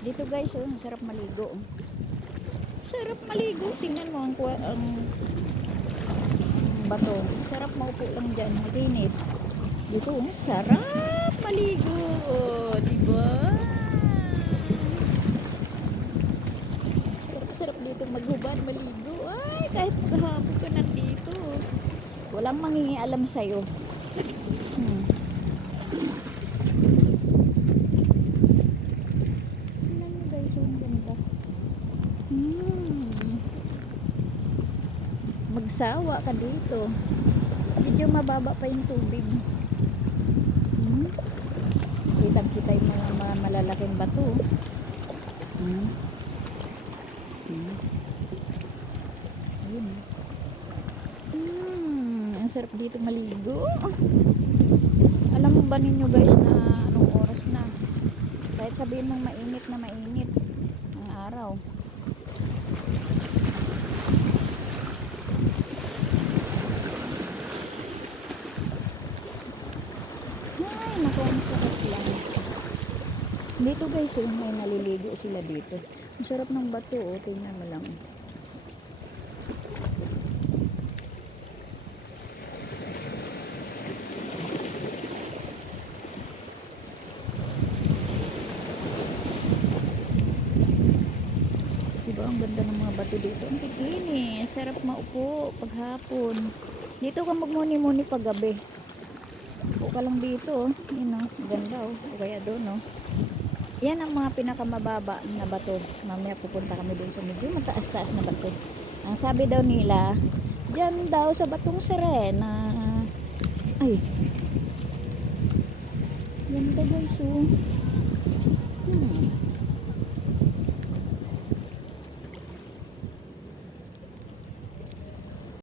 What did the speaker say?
Dito guys, oh, sarap maligo. Sarap maligo. Tingnan mo ang bato. Sarap maupo lang dyan. Malinis. Dito, oh, sarap maligo. Oh, diba? Sarap-sarap dito maghubad, maligo. Ay, kahit maghapon ka nandito. Walang mangingialam sa'yo. Hmm. Tingnan mo guys, oh, ang ganda. Magsawa ka dito. Medyo mababa pa yung tubig. Kitang-kita yung mga malalaking bato. Ayun. Ang sarap dito maligo. Alam mo ba ninyo guys na anong oras na? Kahit sabihin mong mainit na mainit ang araw. Ay, naku, ang sarap lang. Dito guys, oh, may naliligo sila dito. Ang sarap ng bato, oh, tingnan mo lang. Diba, ang ganda ng mga bato dito. Ang kikinis, sarap maupo paghapon. Dito ka magmuni-muni paggabi. Upo ka lang dito, oh. Yun, oh, ganda, oh. O kaya doon, oh. Yan ang mga pinakamababa na bato. Mamaya pupunta kami doon sa medyo mataas-taas na bato. Ang sabi daw nila, dyan daw sa Batong Serena. Ay. Ganda guys, oh.